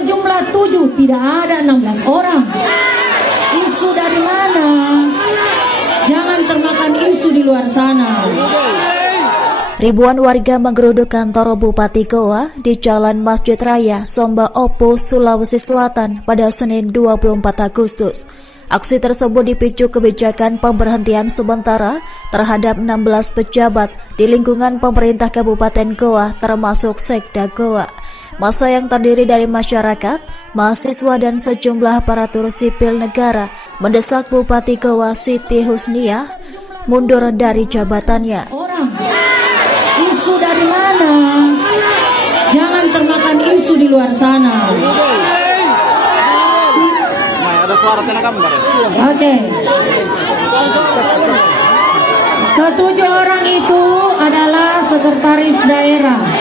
berjumlah 7, tidak ada 16 orang. Isu dari mana? Jangan termakan isu di luar sana. Ribuan warga menggeruduk kantor Bupati Goa di Jalan Masjid Raya, Somba Opo, Sulawesi Selatan pada Senin 24 Agustus. Aksi tersebut dipicu kebijakan pemberhentian sementara terhadap 16 pejabat di lingkungan pemerintah Kabupaten Goa termasuk Sekda Goa. Massa yang terdiri dari masyarakat, mahasiswa dan sejumlah aparatur sipil negara mendesak Bupati Goa Siti Husniah mundur dari jabatannya. Isu dari mana? Jangan termakan isu di luar sana. Ada suara tenaga bentar. Oke. Ketujuh orang itu adalah sekretaris daerah.